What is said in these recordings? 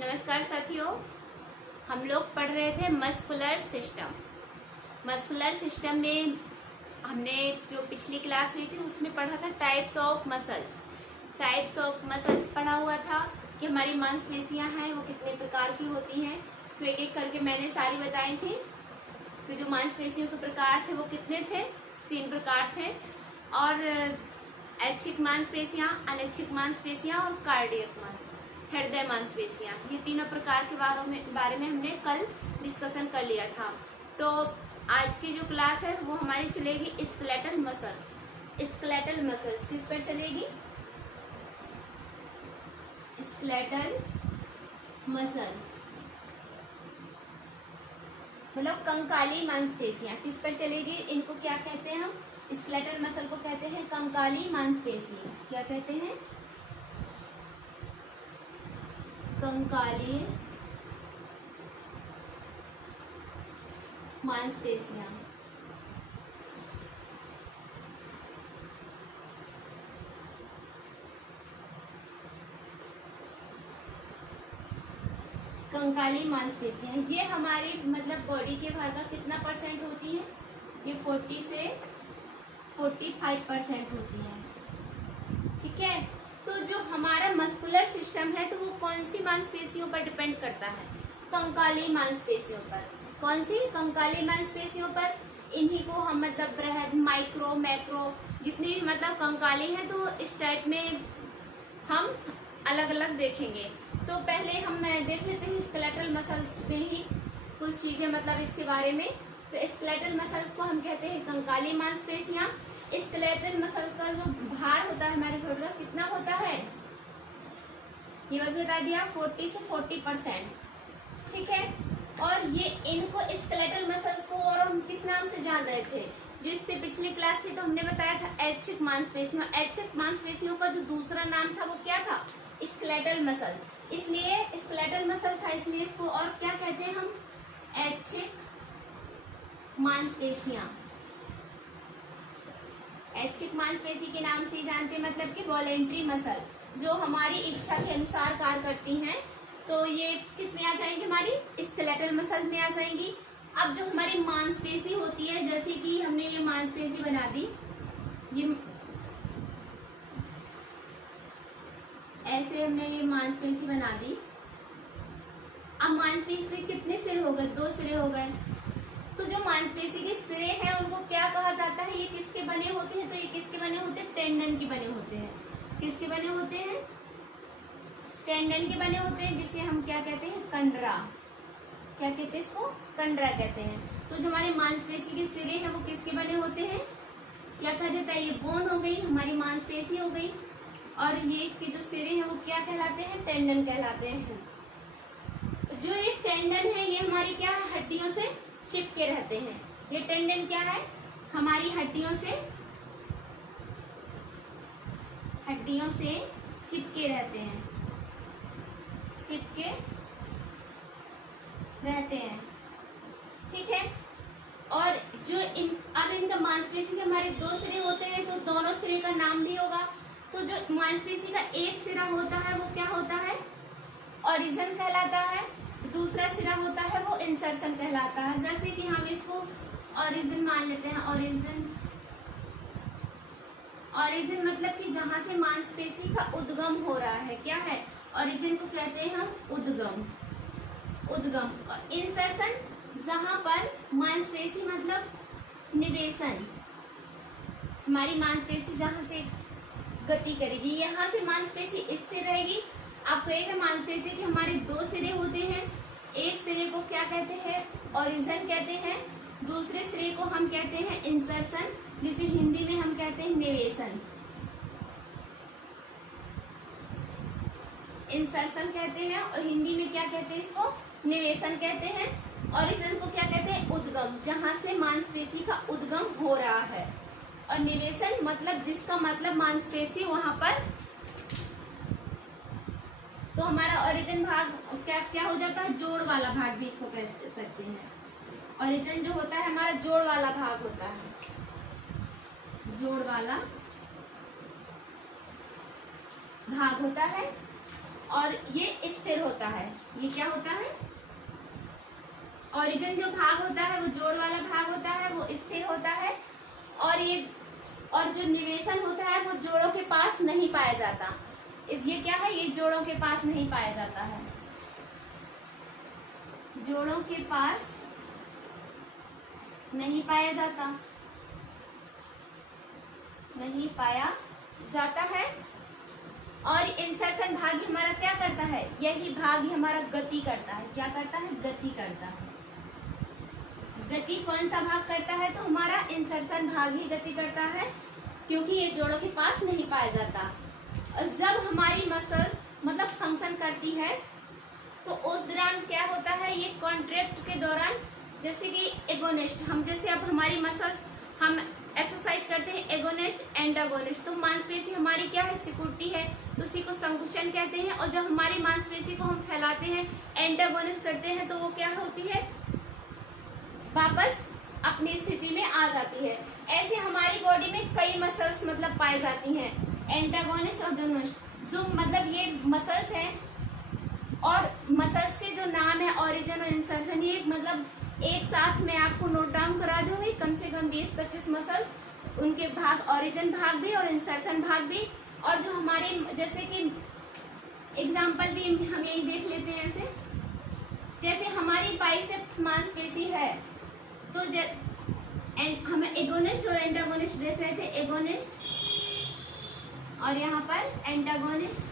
नमस्कार साथियों, हम लोग पढ़ रहे थे मस्कुलर सिस्टम। मस्कुलर सिस्टम में हमने जो पिछली क्लास हुई थी उसमें पढ़ा था types of muscles. Types of muscles पढ़ा हुआ था कि हमारी मांसपेशियां हैं वो कितने प्रकार की होती हैं। तो एक एक करके मैंने सारी बताई थी। तो जो मांसपेशियों के प्रकार थे वो कितने थे? 3 प्रकार थे। और ऐच्छिक मांसपेशियां, अनैच्छिक मांसपेशियां और कार्डियक हृदय मांसपेशियां, ये तीनों प्रकार के बारे में हमने कल डिस्कशन कर लिया था। तो आज की जो क्लास है वो हमारी चलेगी स्केलेटल मसल्स। स्केलेटल मसल्स किस पर चलेगी? स्केलेटल मसल्स मतलब कंकाली मांसपेशियां किस पर चलेगी? इनको क्या कहते हैं हम? स्केलेटल मसल को कहते हैं कंकाली मांसपेशी। क्या कहते हैं? कंकाली मांसपेशियां। कंकाली मांसपेशियां ये हमारी मतलब बॉडी के भार का कितना परसेंट होती है? ये 40 से 45% होती है। ठीक है, तो जो हमारा मस्कुलर सिस्टम है तो वो कौन सी मांसपेशियों पर डिपेंड करता है? कंकाली मांसपेशियों पर। कौन सी? कंकाली मांसपेशियों पर। इन्हीं को हम मतलब बृहद, माइक्रो, मैक्रो जितनी भी मतलब कंकाली है तो इस टाइप में हम अलग अलग देखेंगे। तो पहले हम देख लेते हैं स्केलेटल मसल्स में ही कुछ चीजें मतलब इसके बारे में। तो स्केलेटल मसल्स को हम कहते हैं कंकाली मांसपेशियां। स्केलेटल मसल का जो भार होता है हमारे बॉडी का कितना होता है? ये भी बता दिया 40 से 40%। ठीक है, और ये इनको स्केलेटल मसल्स को और हम किस नाम से जान रहे थे? जिससे पिछली क्लास थी तो हमने बताया था ऐच्छिक मांसपेशियों। ऐच्छिक मांसपेशियों का जो दूसरा नाम था वो क्या था? Skeletal muscle. इसलिए स्केलेटल मसल था, इसलिए इसको और क्या कहते हैं हम? ऐच्छिक मांसपेशियां। ऐच्छिक मांसपेशी के नाम से जानते हैं, मतलब कि वॉलेंट्री मसल, जो हमारी इच्छा के अनुसार कार्य करती हैं। तो ये किस में आ जाएंगी? हमारी स्केलेटल मसल में आ जाएंगी। अब जो हमारी मांसपेशी होती है, जैसे कि हमने ये मांसपेशी बना दी, ये ऐसे हमने ये मांसपेशी बना दी। अब मांसपेशी से कितने सिरे हो गए? 2 सिरे हो गए। तो जो मांसपेशी के सिरे हैं उनको क्या कहा जाता है? ये किसके बने होते हैं? तो ये किसके बने होते हैं? टेंडन के बने होते हैं। किसके बने होते हैं? टेंडन के बने होते हैं, जिसे हम क्या कहते हैं? कंडरा। क्या कहते हैं इसको? कंडरा कहते हैं। तो जो हमारे मांसपेशी के सिरे हैं वो किसके बने होते हैं? क्या कहा जाता है? ये बोन हो गई, हमारी मांसपेशी हो गई। और ये इसके जो सिरे हैं वो क्या कहलाते हैं? टेंडन कहलाते हैं। जो ये टेंडन है ये हमारी क्या है? हड्डियों से चिपके रहते हैं। ये टेंडन क्या है? हमारी हड्डियों से चिपके रहते हैं। चिपके रहते हैं। ठीक है, और जो अब इनका मांसपेशी के हमारे 2 सिरे होते हैं तो दोनों सिरे का नाम भी होगा। तो जो मांसपेशी का एक सिरा होता है वो क्या होता है? ओरिजिन कहलाता है। दूसरा सिरा होता है वो इंसर्शन कहलाता है। जैसे कि हम इसको ओरिजिन मान लेते हैं। ओरिजिन मतलब कि जहां से मांसपेशी का उद्गम हो रहा है। क्या है? ओरिजिन को कहते हैं हम उद्गम। और इंसर्शन जहां पर मांसपेशी मतलब निवेशन, हमारी मांसपेशी जहां से गति करेगी, यहाँ से मांसपेशी स्थिर रहेगी। आपको एक है मांसपेशी के हमारे 2 सिरे होते हैं। एक सिरे को क्या कहते हैं? ओरिजिन कहते हैं। दूसरे सिरे को हम कहते हैं इंसर्शन, जिसे हिंदी में हम कहते हैं निवेशन। इंसर्शन कहते हैं और हिंदी में क्या कहते हैं? इसको निवेशन कहते हैं। ओरिजिन को क्या कहते हैं? उद्गम, जहां से मांसपेशी का उद्गम हो रहा है। और निवेशन मतलब जिसका मतलब मांसपेशी वहां पर, तो हमारा ओरिजिन भाग क्या हो जाता है? जोड़ वाला भाग भी इसको कह सकते हैं। ओरिजिन जो होता है हमारा जोड़ वाला भाग होता है। जोड़ वाला भाग होता है। और ये स्थिर होता है। ये क्या होता है? ओरिजिन जो भाग होता है वो जोड़ वाला भाग होता है, वो स्थिर होता है। और जो निवेशन होता है वो जोड़ों के पास नहीं पाया जाता। ये क्या है? ये जोड़ों के पास नहीं पाया जाता है, जोड़ों के पास नहीं पाया जाता, नहीं पाया जाता है। और इंसर्शन भाग ही हमारा क्या करता है? यही भाग ही हमारा गति करता है। क्या करता है? गति करता है। गति कौन सा भाग करता है? तो हमारा इंसर्शन भाग ही गति करता है, क्योंकि ये जोड़ों के पास नहीं पाया जाता। और जब हमारी मसल्स मतलब फंक्शन करती है तो उस दौरान क्या होता है? ये कॉन्ट्रैक्ट के दौरान, जैसे कि एगोनिस्ट, हम जैसे अब हमारी मसल्स हम एक्सरसाइज करते हैं एगोनिस्ट एंटागोनिस्ट, तो मांसपेशी हमारी क्या है? सिकुड़ती है, तो उसी को संकुचन कहते हैं। और जब हमारी मांसपेशी को हम फैलाते हैं, एंटागोनिस्ट करते हैं, तो वो क्या होती है? वापस अपनी स्थिति में आ जाती है। ऐसे हमारी बॉडी में कई मसल्स मतलब पाई जाती हैं, एंटागोनिस्ट और अगोनिस्ट। जो मतलब ये मसल्स हैं, और मसल्स के जो नाम है ओरिजिन और इंसर्शन, ये मतलब एक साथ मैं आपको नोट डाउन करा दूंगी। कम से कम 20-25 मसल, उनके भाग, ओरिजिन भाग भी और इंसर्शन भाग भी। और जो हमारे जैसे कि एग्जाम्पल भी हम यही देख लेते हैं। ऐसे जैसे हमारी बाइसेप मांसपेशी है, तो हम एगोनिस्ट और एंटागोनिस्ट देख रहे थे, एगोनिस्ट और यहाँ पर एंटागोनिस्ट।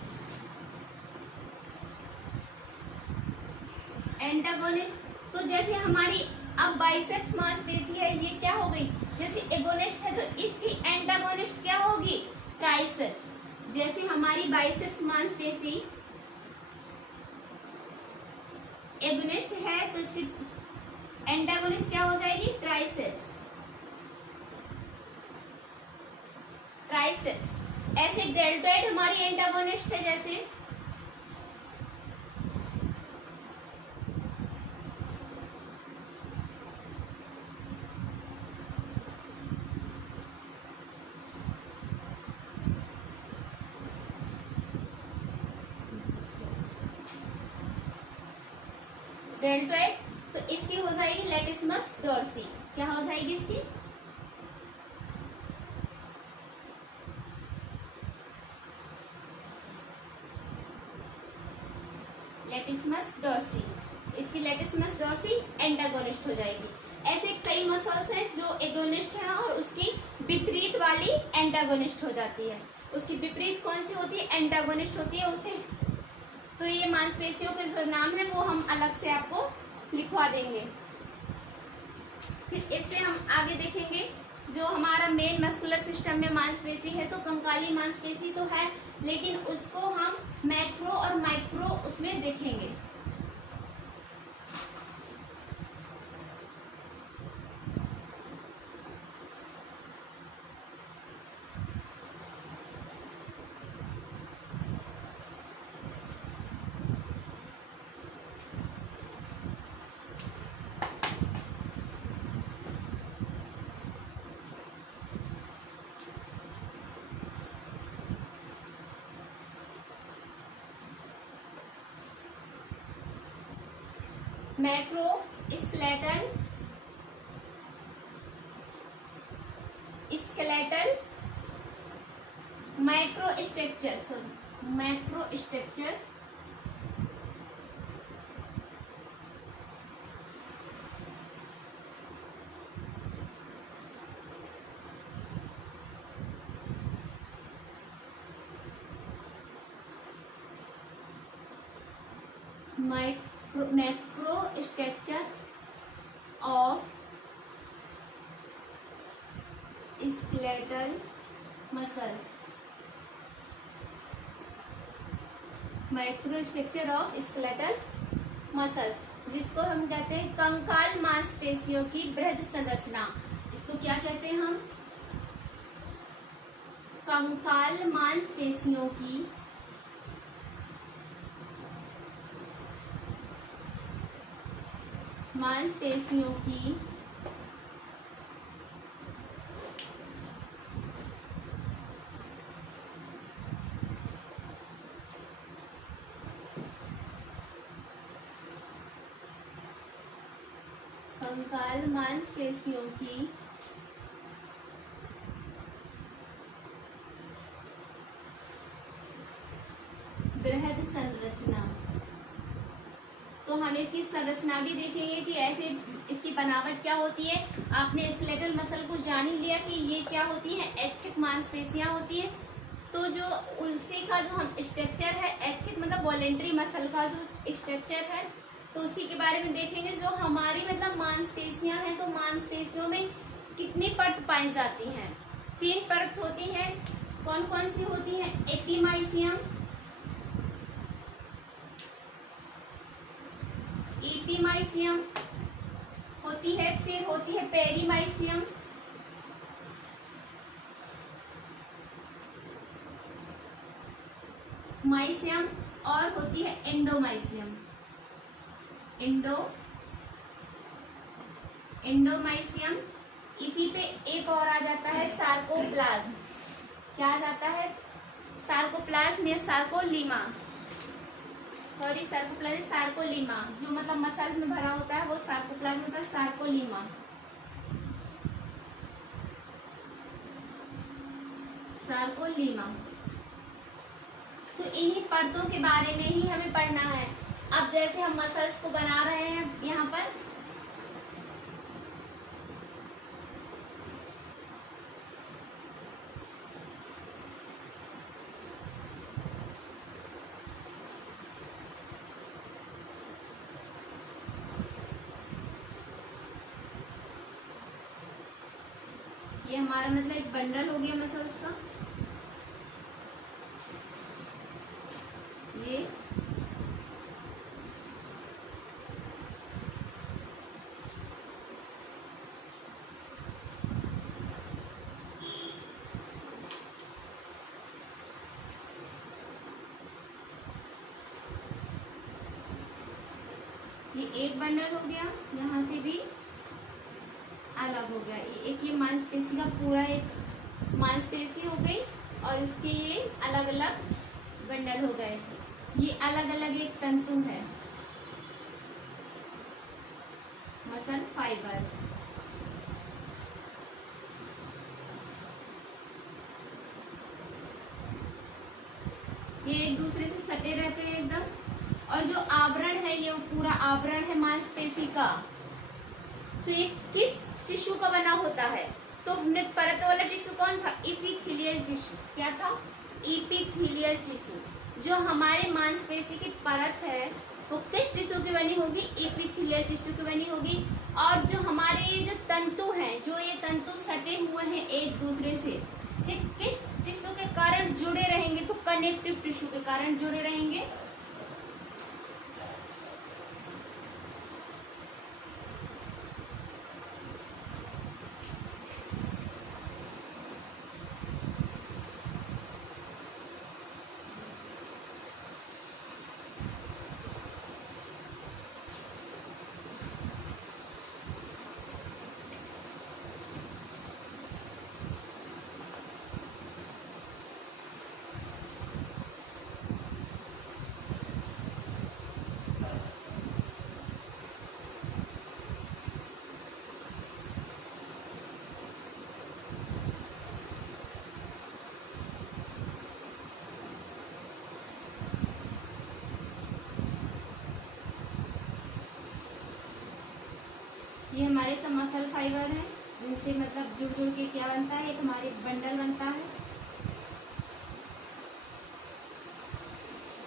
तो जैसे हमारी अब बाइसेप्स मांसपेशी है, ये क्या हो गई? जैसे एगोनिस्ट है तो इसकी एंटागोनिस्ट क्या होगी? ट्राइसेप्स। जैसे हमारी बाइसेप्स मांसपेशी एगोनिस्ट है तो इसकी एंटागोनिस्ट क्या हो जाएगी? ट्राइसेप्स। ट्राइसेप्स। ऐसे डेल्टॉइड हमारी एंटागोनिस्ट है, जैसे डेल्टॉइड, तो इसकी हो जाएगी लेटिस्मस डोर्सी। क्या हो जाएगी इसकी? लेटिस्मस डोर्सी। इसकी लेटिस्मस डोर्सी एंटागोनिस्ट हो जाएगी। ऐसे कई मसल्स हैं जो एगोनिस्ट है और उसकी विपरीत वाली एंटागोनिस्ट हो जाती है। उसकी विपरीत कौन सी होती है? एंटागोनिस्ट होती है उसे। तो ये मांसपेशियों के जो नाम है वो हम अलग से आपको लिखवा देंगे। फिर इससे हम आगे देखेंगे जो हमारा मेन मस्कुलर सिस्टम में मांसपेशी है, तो कंकाली मांसपेशी तो है, लेकिन उसको हम मैक्रो और माइक्रो उसमें देखेंगे। Macro skeletal, micro structure, macro structure, macro structure of skeletal muscle, micro structure of skeletal muscle, जिसको हम कहते हैं कंकाल मांसपेशियों की बृहद संरचना। इसको क्या कहते हैं हम? कंकाल मांसपेशियों की कंकाल मांसपेशियों की बृहद संरचना। तो हम इसकी संरचना भी देखेंगे कि ऐसे इसकी बनावट क्या होती है। आपने स्केलेटल मसल को जान ही लिया कि ये क्या होती है, ऐच्छिक मांसपेशियां होती है। तो जो उसी का जो हम स्ट्रक्चर है, ऐच्छिक मतलब वॉलेंट्री मसल का जो स्ट्रक्चर है, तो उसी के बारे में देखेंगे। जो हमारी मतलब मांसपेशियां हैं, तो मांसपेशियों में कितनी परत पाई जाती हैं? 3 परत होती हैं। कौन कौन सी होती हैं? एपिमाइसियम, एपिमाइसियम होती है, फिर होती है पेरीमाइसियम, माइसियम, और होती है एंडोमाइसियम। एंडोमाइसियम। इसी पे एक और आ जाता है सार्कोप्लाज्म। क्या आ जाता है? सार्कोप्लाज्म या सार्कोलीमा। Sorry, sarcoplasm, सार्कोलीमा। जो मतलब मसल में भरा होता है वो सार्कोप्लाज्म होता है, सार्कोलीमा। सार्कोलीमा। तो इन्हीं परतों के बारे में ही हमें पढ़ना है। अब जैसे हम मसल्स को बना रहे हैं यहाँ पर, ये हमारा मतलब एक बंडल हो गया मसल्स का। ये एक बंडल हो गया, यहाँ से भी अलग हो गया। एक ये मांसपेशी का पूरा एक मांसपेशी हो गई, और इसके ये अलग अलग बंडल हो गए। ये अलग अलग एक तंतु है, मसल फाइबर। ये एक दूसरे से सटे रहते हैं एकदम। और जो आवरण है, ये पूरा आवरण है मांसपेशी का। तो ये किस टिश्यू का बना होता है? तो हमने परत वाला टिश्यू कौन था? Epithelial tissue. क्या था? Epithelial tissue. जो हमारे मांसपेशी की परत है वो किस टिश्यू की बनी होगी? इपिथेलियल टिश्यू की बनी होगी। और जो हमारे ये जो तंतु हैं, जो ये तंतु सटे हुए हैं एक दूसरे से, ये किस टिश्यू के कारण जुड़े रहेंगे? तो कनेक्टिव टिश्यू के कारण जुड़े रहेंगे। ये हमारे सब मसल फाइबर हैं, जिनसे मतलब जुड़ जुड़ के क्या बनता है? एक हमारे बंडल बनता है।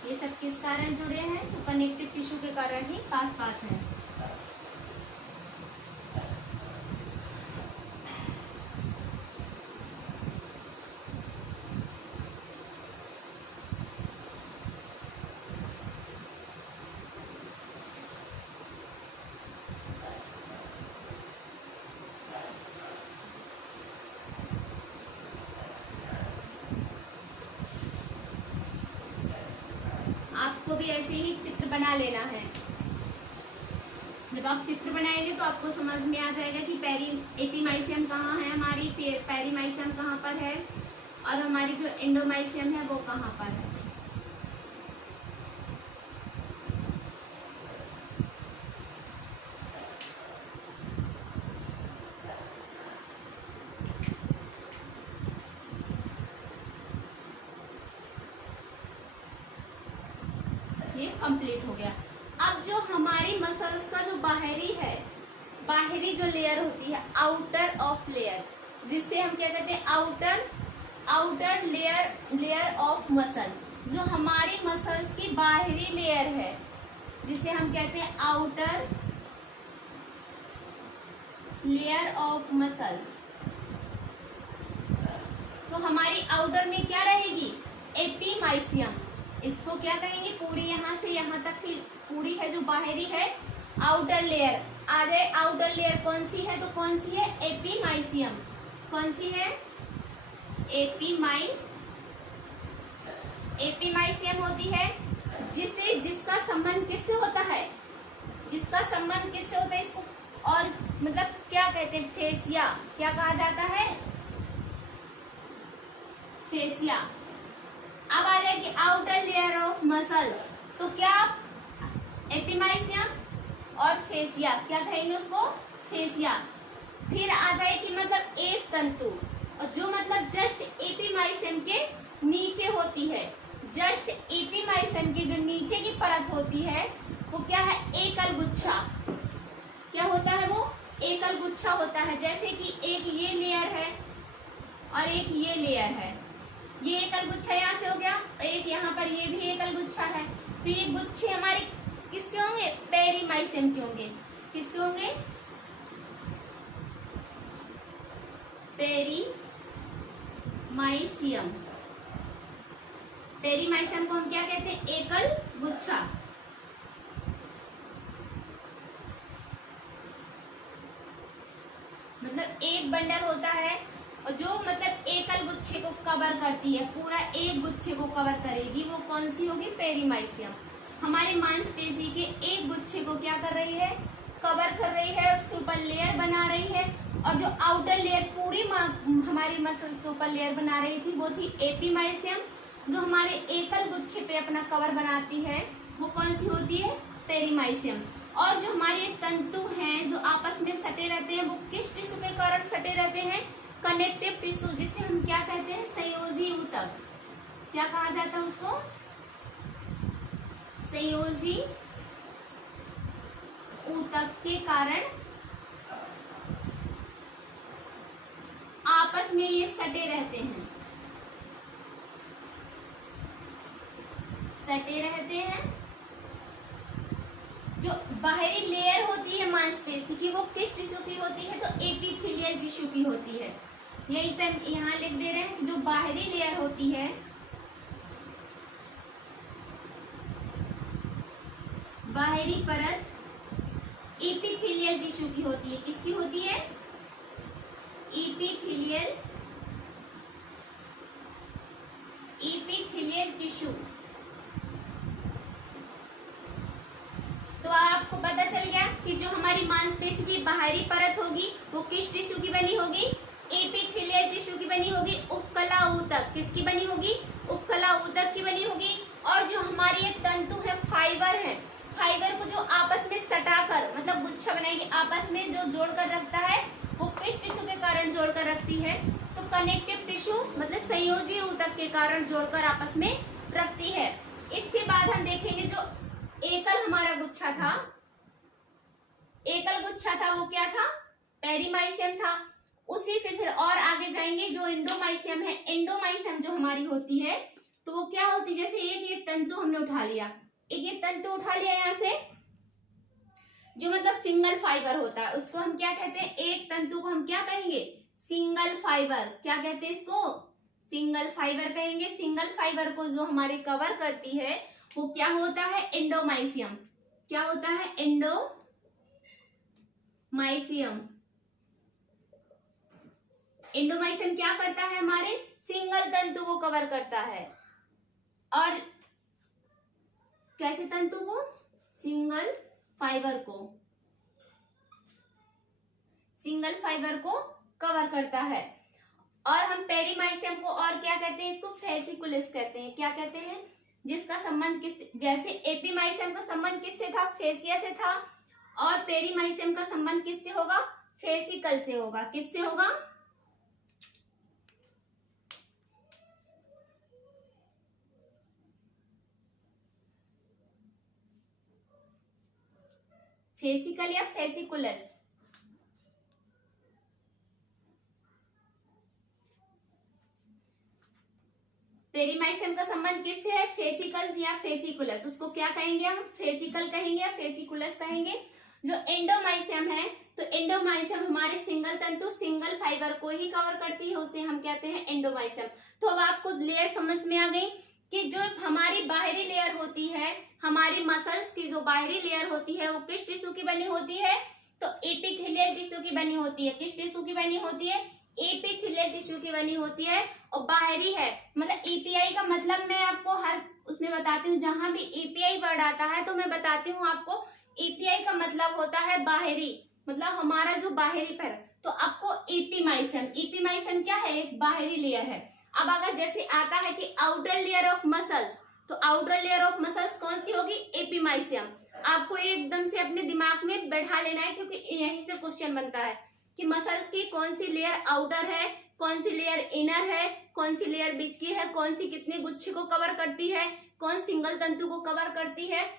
ये सब किस कारण जुड़े हैं? तो कनेक्टिव टिश्यू के कारण ही पास पास हैं। आपको भी ऐसे ही चित्र बना लेना है। जब आप चित्र बनाएंगे तो आपको समझ में आ जाएगा कि एपिमाइसियम कहाँ है, हमारी पेरीमाइसियम कहाँ पर है, और हमारी जो एंडोमाइसियम है वो कहाँ पर है। ये कंप्लीट हो गया। अब जो हमारी मसल्स का जो बाहरी जो लेयर होती है, आउटर ऑफ लेयर, जिसे हम क्या कहते हैं, आउटर लेयर ऑफ मसल, जो हमारी मसल्स की बाहरी लेयर है जिसे हम कहते हैं आउटर लेयर ऑफ मसल। तो हमारी आउटर में क्या रहेगी, एपीमाइसियम। इसको क्या कहेंगे, पूरी यहाँ से यहाँ तक की पूरी है जो बाहरी है आउटर लेयर। आ जाए आउटर लेयर कौन सी है, तो कौन सी है, एपीमाइसियम। कौन सी है, एपीमाइसियम होती है, जिसका संबंध किससे होता है, इसको और मतलब क्या कहते हैं, फेसिया। क्या कहा जाता है, फेसिया। अब आ जाएगी आउटर लेयर ऑफ मसल्स, तो क्या एपीमाइसियम और फेसिया, क्या कहेंगे उसको, फेसिया। फिर आ जाएगी मतलब एक तंतु, और जो मतलब जस्ट एपीमाइसियम के नीचे होती है, जस्ट एपीमाइसियम की जो नीचे की परत होती है वो क्या है, एकल गुच्छा। क्या होता है वो, एकल गुच्छा होता है। जैसे कि एक ये लेयर है और एक ये लेयर है, ये एकल गुच्छा यहाँ से हो गया, एक यहाँ पर ये भी एकल गुच्छा है। तो ये गुच्छे हमारे किसके होंगे, पेरीमाइसियम के होंगे। किसके होंगे, पेरीमाइसियम। पेरीमाइसियम को हम क्या कहते हैं, एकल गुच्छा। मतलब एक बंडल होता है और जो मतलब एकल गुच्छे को कवर करती है, पूरा एक गुच्छे को कवर करेगी, वो कौन सी होगी, पेरीमाइसियम। हमारे मांसपेशी के एक गुच्छे को क्या कर रही है, कवर कर रही है, उसके ऊपर लेयर बना रही है। और जो आउटर लेयर पूरी हमारी मसल्स के ऊपर लेयर बना रही थी वो थी एपीमाइसियम। जो हमारे एकल गुच्छे पे अपना कवर बनाती है वो कौन सी होती है, पेरीमाइसियम। और जो हमारे तंतु हैं जो आपस में सटे रहते हैं, वो किस टिश्यू के कारण सटे रहते हैं, कनेक्टिव टिश्यू, जिसे हम क्या कहते हैं, संयोजी ऊतक। क्या कहा जाता है उसको, संयोजी ऊतक के कारण आपस में ये सटे रहते हैं, जो बाहरी लेयर होती है मांसपेशी की वो किस टिश्यू की होती है, तो एपिथेलियल टिश्यू की होती है। यहीं पे यहाँ लिख दे रहे हैं, जो बाहरी लेयर होती है, बाहरी परत एपिथेलियल टिश्यू की होती है। किसकी होती है, एपिथेलियल टिश्यू। तो आपको पता चल गया कि जो हमारी मांसपेशी की बाहरी परत होगी वो किस टिश्यू की बनी होगी, एपिथेलियल टिश्यू की बनी होगी। उपकला ऊतक किसकी बनी होगी, उपकला ऊतक की बनी होगी। और जो हमारी ये तंतु है, फाइबर है, फाइबर को जो आपस में सटाकर मतलब गुच्छा बनाएगी, आपस में जो जोड़कर रखता है, वो किस टिश्यू के कारण जोड़कर रखती है, तो कनेक्टिव टिश्यू मतलब संयोजी ऊतक के कारण जोड़कर आपस में रखती है। इसके बाद हम देखेंगे जो एकल हमारा गुच्छा था, वो क्या था, पेरीमाइसियम था। उसी से फिर और आगे जाएंगे, जो एंडोमाइसियम है, एंडोमाइसियम जो हमारी होती है तो वो क्या होती है, जैसे एक ये तंतु हमने उठा लिया, यहाँ से, जो मतलब सिंगल फाइबर होता है, उसको हम क्या कहते हैं, एक तंतु को हम क्या कहेंगे, सिंगल फाइबर। क्या कहते हैं इसको, सिंगल फाइबर कहेंगे। सिंगल फाइबर को जो हमारे कवर करती है वो क्या होता है, एंडोमाइसियम। क्या होता है, एंडोमाइसियम। एंडोमाइसियम क्या करता है, हमारे सिंगल तंतु को कवर करता है। और कैसे तंतु को, सिंगल फाइबर को कवर करता है। और हम पेरीमाइसियम को और क्या कहते हैं, इसको फेसिकुलस कहते हैं। क्या कहते हैं, जिसका संबंध जैसे एपीमाइसियम का संबंध किससे था, फेसिया से था, और पेरीमाइसियम का संबंध किससे होगा, फेसिकल से होगा। किससे होगा, फेसिकल या फेसिकुलस? पेरीमाइसियम का संबंध किससे है, फेसिकल या फेसिकुलस? उसको क्या कहेंगे हम, फेसिकल कहेंगे या फेसिकुलस कहेंगे? जो एंडोमाइसियम है, तो एंडोमाइसियम हमारे सिंगल तंतु सिंगल फाइबर को ही कवर करती है, उसे हम कहते हैं एंडोमाइसियम। तो अब आपको लेयर समझ में आ गई कि जो हमारी बाहरी लेयर होती है, हमारी मसल्स की जो बाहरी लेयर होती है वो किस टिश्यू की बनी होती है, तो एपिथेलियल टिश्यू की बनी होती है। किस टिश्यू की बनी होती है, एपिथेलियल टिश्यू की बनी होती है। और बाहरी है मतलब ईपीआई का मतलब मैं आपको हर उसमें बताती हूँ, जहां भी ईपीआई वर्ड आता है तो मैं बताती हूँ आपको। ईपीआई का मतलब होता है बाहरी, मतलब हमारा जो बाहरी पर, तो आपको एपीमाइसियम, एपीमाइसियम क्या है, एक बाहरी लेयर है। अब अगर जैसे आता है कि आउटर लेयर ऑफ मसल्स, तो आउटर लेयर ऑफ मसल्स कौन सी होगी, एपीमाइसियम। आपको एकदम से अपने दिमाग में बैठा लेना है, क्योंकि यहीं से क्वेश्चन बनता है कि मसल्स की कौन सी लेयर आउटर है, कौन सी लेयर इनर है, कौन सी लेयर बीच की है, कौन सी कितने गुच्छे को कवर करती है, कौन सिंगल तंतु को कवर करती है।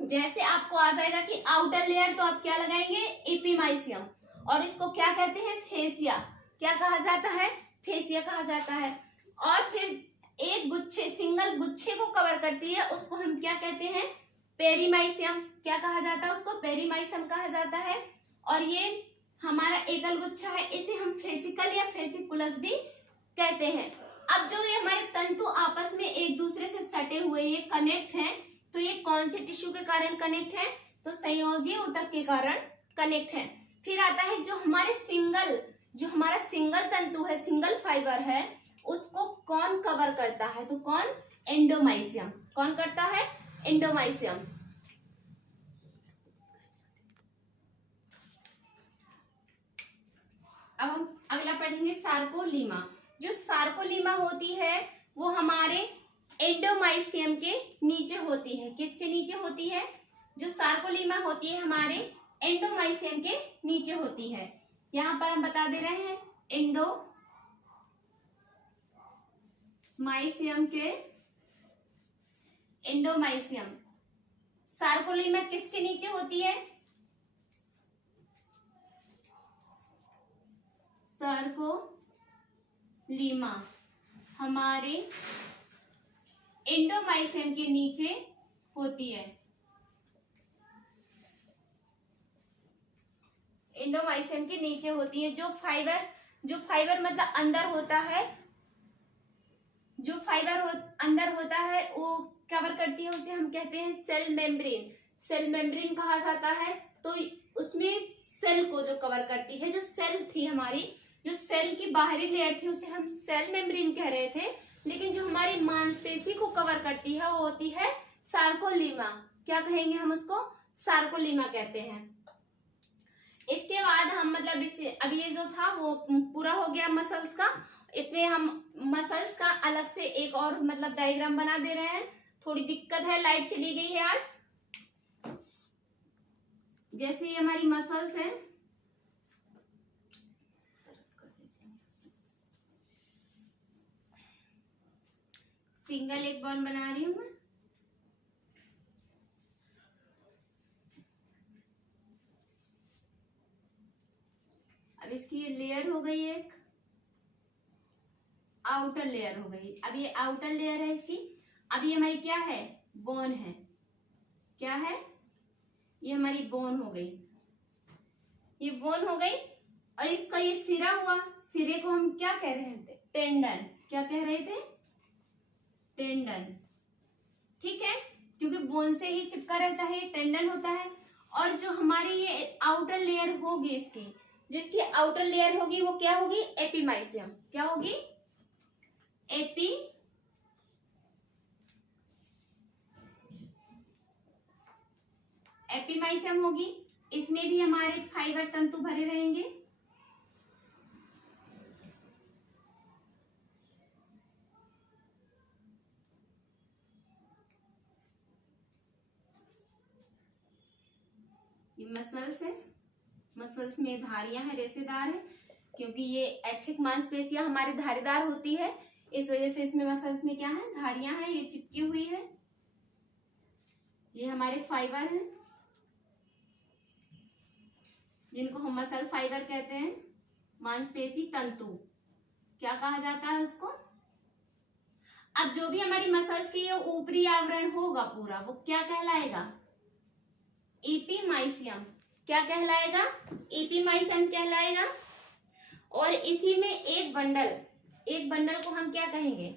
जैसे आपको आ जाएगा कि आउटर लेयर, तो आप क्या लगाएंगे, एपीमाइसियम, और इसको क्या कहते हैं, फेसिया। क्या कहा जाता है, फेसिया कहा जाता है। और फिर एक गुच्छे, सिंगल गुच्छे को कवर करती है, उसको हम क्या कहते हैं, पेरीमाइसियम। क्या कहा जाता है उसको, पेरीमाइसियम कहा जाता है। और ये हमारा एकल गुच्छा है, इसे हम फेसिकल या फेसिकुलस भी कहते हैं। अब जो ये हमारे तंतु आपस में एक दूसरे से सटे हुए ये कनेक्ट हैं, तो ये कौन से टिश्यू के कारण कनेक्ट है, तो संयोजी ऊतक के कारण कनेक्ट है। फिर आता है जो हमारे सिंगल, जो हमारा सिंगल तंतु है, सिंगल फाइबर है, उसको कौन कवर करता है, तो कौन, एंडोमाइसियम। कौन करता है, एंडोमाइसियम। अब हम अगला पढ़ेंगे सार्कोलीमा। जो सार्कोलीमा होती है वो हमारे एंडोमाइसियम के नीचे होती है। किसके नीचे होती है, जो सार्कोलीमा होती है हमारे एंडोमाइसियम के नीचे होती है। यहां पर हम बता दे रहे हैं एंडोमाइसियम के, एंडोमाइसियम सार्कोलीमा किसके नीचे होती है, सार्कोलीमा हमारे एंडोमाइसियम के नीचे होती है। एंडोमाइसियम के नीचे होती है। जो फाइबर मतलब अंदर होता है, जो फाइबर अंदर होता है वो कवर करती है, उसे हम कहते हैं सेल मेम्ब्रेन। सेल मेम्ब्रेन कहा जाता है। तो उसमें सेल को जो कवर करती है, जो सेल थी हमारी, जो सेल की बाहरी लेयर थी उसे हम सेल मेम्ब्रेन कह रहे थे, लेकिन जो हमारी मांसपेशी को कवर करती है वो होती है सार्कोलीमा। क्या कहेंगे हम उसको, सार्कोलीमा कहते हैं। इसके बाद हम मतलब इससे अब ये जो था वो पूरा हो गया मसल्स का। इसमें हम मसल्स का अलग से एक और मतलब डायग्राम बना दे रहे हैं। थोड़ी दिक्कत है, लाइट चली गई है आज। जैसे ये हमारी मसल्स है, सिंगल एक बॉल बना रही हूं मैं। अब इसकी ये लेयर हो गई, एक आउटर लेयर हो गई। अब ये आउटर लेयर है इसकी। अब ये हमारी क्या है, बोन है। क्या है, ये हमारी बोन हो गई, ये बोन हो गई। और इसका ये सिरा हुआ, सिरे को हम क्या कह रहे थे, टेंडन। क्या कह रहे थे, टेंडन। ठीक है, क्योंकि बोन से ही चिपका रहता है, टेंडन होता है। और जो हमारी ये आउटर लेयर होगी इसकी, जिसकी आउटर लेयर होगी वो क्या होगी, एपीमाइसियम। क्या होगी, एपीमाइसियम होगी। इसमें भी हमारे फाइबर तंतु भरे रहेंगे। ये मसल्स है, मसल्स में धारियां हैं, रेशेदार है, क्योंकि ये ऐच्छिक मांसपेशियां हमारी धारीदार होती है, इस वजह से इसमें मसल्स में क्या है, धारियां हैं, ये चिपकी हुई है। ये हमारे फाइबर हैं। जिनको हम मसल फाइबर कहते हैं, मांसपेशी तंतु क्या कहा जाता है उसको। अब जो भी हमारी मसल्स की ये ऊपरी आवरण होगा पूरा, वो क्या कहलाएगा, एपीमाइसियम। क्या कहलाएगा, एपीमाइसियम कहलाएगा। और इसी में एक बंडल को हम क्या कहेंगे,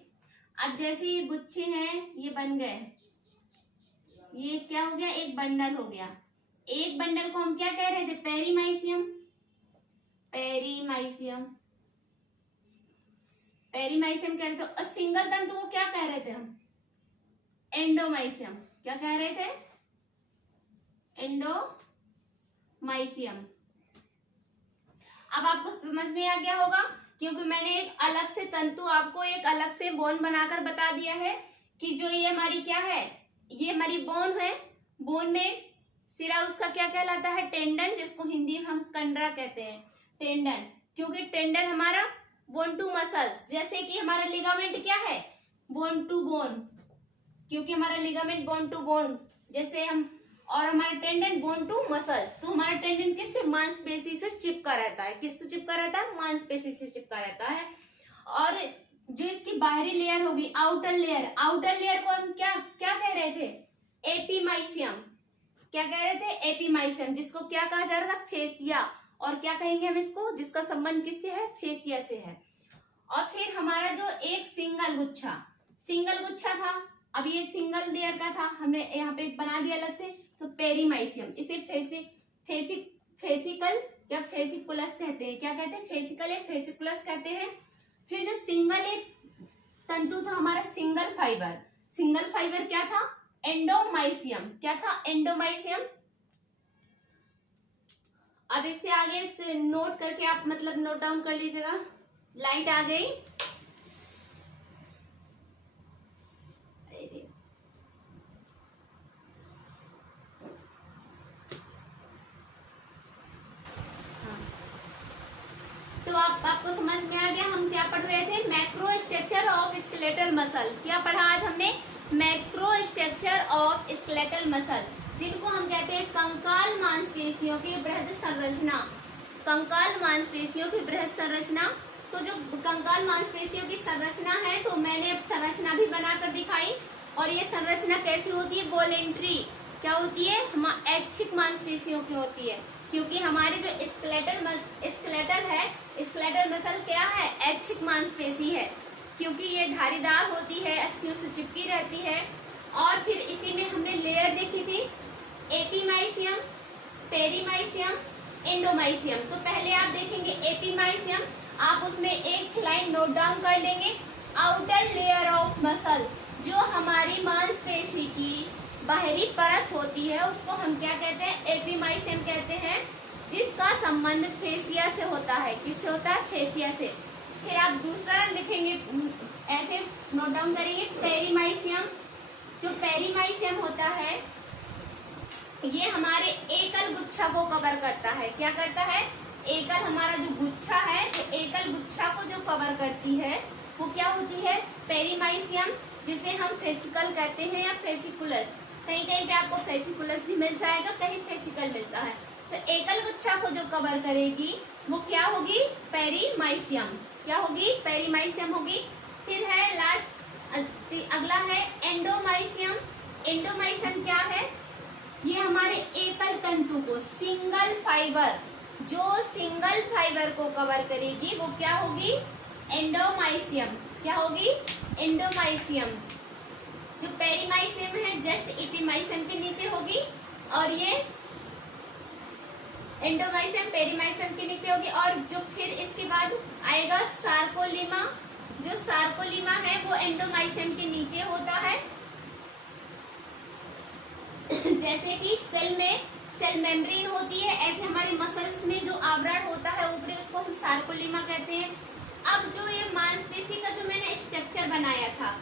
अब जैसे ये गुच्छे हैं, ये बन गए, ये क्या हो गया, एक बंडल हो गया। एक बंडल को हम क्या कह रहे थे, पेरीमाइसियम। पेरीमाइसियम पेरीमाइसियम कह रहे थे। और सिंगल तंतु को क्या कह रहे थे हम, एंडोमाइसियम। क्या कह रहे थे, एंडोमाइसियम। अब आपको समझ में आ गया होगा, क्योंकि मैंने एक अलग से तंतु आपको एक अलग से बोन बनाकर बता दिया है कि जो ये हमारी क्या है, ये हमारी बोन है। बोन में सिरा उसका क्या कहलाता है, टेंडन, जिसको हिंदी में हम कंडरा कहते हैं, टेंडन। क्योंकि टेंडन हमारा बोन टू मसल्स, जैसे कि हमारा लिगामेंट क्या है, बोन टू बोन, क्योंकि हमारा लिगामेंट बोन टू बोन जैसे हम, और हमारा टेंडन बोन टू मसल। तो हमारा टेंडन किससे, मांसपेशी से चिपका रहता है। किससे चिपका रहता है, मांसपेशी से चिपका रहता है। और जो इसकी बाहरी लेयर होगी, आउटर लेयर को हम क्या क्या कह रहे थे, एपीमाइसियम। क्या कह रहे थे, एपीमाइसियम, जिसको क्या कहा जा रहा था, फेसिया। और क्या कहेंगे हम इसको, जिसका संबंध किससे है, फेसिया से है। और फिर हमारा जो एक सिंगल गुच्छा था, अब ये सिंगल लेयर का था, हमने यहाँ पे बना दिया अलग से, तो पेरीमाइसियम। इसे फेसिकल या फेसिकुलस कहते हैं। क्या कहते हैं, फेसिकल या फेसिकुलस कहते हैं। फिर जो सिंगल एक तंतु था हमारा, सिंगल फाइबर क्या था, एंडोमाइसियम। क्या था, एंडोमाइसियम। अब इससे आगे इसे नोट करके आप मतलब नोट डाउन कर लीजिएगा। लाइट आ गई, तो आपको समझ में आ गया हम क्या पढ़ रहे थे, macro structure of skeletal muscle. क्या पढ़ा आज हमने, macro structure of skeletal muscle, जिनको हम कहते हैं कंकाल मांसपेशियों की बृहद संरचना। कंकाल मांसपेशियों की बृहद संरचना। तो जो कंकाल मांसपेशियों की संरचना है, तो मैंने अब संरचना भी बनाकर दिखाई। और ये संरचना कैसी होती है, वॉलेंट्री। क्या होती है, ऐच्छिक मांसपेशियों की होती है। क्योंकि हमारे जो स्केलेटल मसल क्या है, ऐच्छिक मांसपेशी है, क्योंकि ये धारीदार होती है, अस्थियों से चिपकी रहती है। और फिर इसी में हमने लेयर देखी थी, एपीमाइसियम, पेरीमाइसियम, एंडोमाइसियम। तो पहले आप देखेंगे एपीमाइसियम, आप उसमें एक लाइन नोट डाउन कर लेंगे, आउटर लेयर ऑफ मसल, जो हमारी मांसपेशी की बाहरी परत होती है, उसको हम क्या कहते हैं, एपीमाइसियम कहते हैं, जिसका संबंध फेसिया से होता है। किससे होता है, फेसिया से। फिर आप दूसरा लिखेंगे, ऐसे नोट डाउन करेंगे, पेरीमाइसियम। जो पेरीमाइसियम होता है, ये हमारे एकल गुच्छा को कवर करता है। क्या करता है, एकल हमारा जो गुच्छा है, तो एकल गुच्छा को जो कवर करती है वो क्या होती है, पेरीमाइसियम, जिसे हम फेसिकल कहते हैं या फेसिकुलस। कहीं कहीं पे आपको फेसिकुलस भी मिल जाएगा, कहीं फेसिकल मिलता है। तो एकल गुच्छा को जो कवर करेगी वो क्या होगी, पेरीमाइसियम। क्या होगी, पेरीमाइसियम होगी। फिर है लास्ट, अगला है एंडोमाइसियम। एंडोमाइसियम क्या है, ये हमारे एकल तंतु को, सिंगल फाइबर, जो सिंगल फाइबर को कवर करेगी वो क्या होगी, एंडोमाइसियम। क्या होगी, एंडोमाइसियम। जो पेरीमाइसियम है जस्ट एपीमाइसियम के नीचे होगी, और ये एंडोमाइसियम पेरीमाइसियम के नीचे होगी। और जो फिर इसके बाद आएगा सार्कोलीमा। जो सार्कोलीमा है वो एंडोमाइसियम के नीचे होता है। जैसे कि सेल में सेल मेम्ब्रेन होती है, ऐसे हमारे मसल्स में जो आवरण होता है ऊपरी, उसको हम सार्कोलीमा कहते हैं। अब जो ये मांसपेशी का जो मैंने स्ट्रक्चर बनाया था,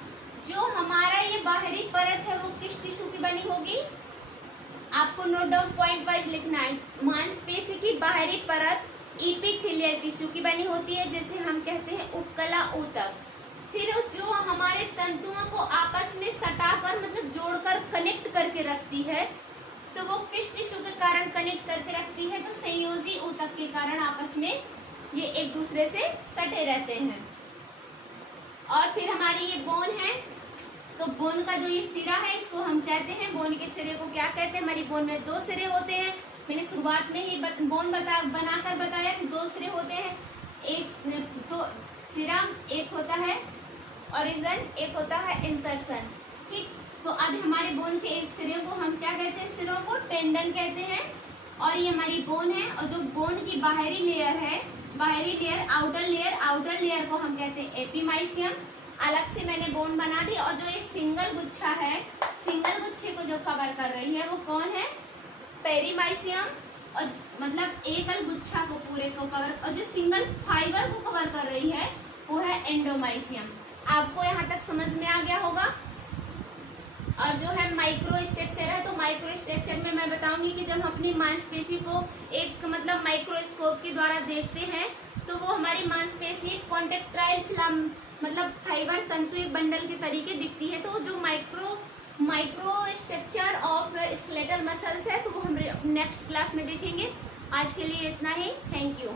जो हमारा ये बाहरी परत है वो किस टिश्यू की बनी होगी, आपको नोट डाउन पॉइंट वाइज लिखना है। मांसपेशी की बाहरी परत एपिथेलियल टिश्यू की बनी होती है, जिसे हम कहते हैं उपकला ऊतक। फिर जो हमारे तंतुओं को आपस में सटाकर मतलब जोड़कर कनेक्ट करके रखती है, तो वो किस टिश्यू के कारण कनेक्ट करके रखती है, तो संयोजी ऊतक के कारण आपस में ये एक दूसरे से सटे रहते हैं। और फिर हमारी ये बोन है, तो बोन का जो ये सिरा है इसको हम कहते हैं, बोन के सिरे को क्या कहते हैं? हमारी बोन में 2 सिरे होते हैं। मैंने शुरुआत में ही बोन बनाकर बताया कि 2 सिरे होते हैं। एक तो सिरा एक होता है ओरिजिन, एक होता है इंसर्शन। ठीक, तो अब हमारे बोन के इस सिरे को हम क्या कहते हैं? सिरों को टेंडन कहते हैं। और ये हमारी बोन है, और जो बोन की बाहरी लेयर है, बाहरी लेयर, आउटर लेयर को हम कहते हैं एपिमाइसियम। अलग से मैंने बोन बना दी। और जो ये सिंगल गुच्छा है, सिंगल गुच्छे को जो कवर कर रही है वो कौन है? पेरीमाइसियम। और मतलब एकल गुच्छा को पूरे को कवर, और जो सिंगल फाइबर को कवर कर रही है वो है एंडोमाइसियम। आपको यहाँ तक समझ में आ गया होगा। और जो है माइक्रो स्ट्रक्चर है, तो माइक्रो स्ट्रक्चर में मैं बताऊंगी कि जब हम अपनी मांसपेशी को एक मतलब माइक्रोस्कोप के द्वारा देखते हैं तो वो हमारी मांसपेशी कॉन्ट्रैक्टाइल फिलाम मतलब फाइबर तंतु एक बंडल के तरीके दिखती है। तो जो micro structure of skeletal muscles है तो वो हम नेक्स्ट क्लास में देखेंगे। आज के लिए इतना ही। Thank you.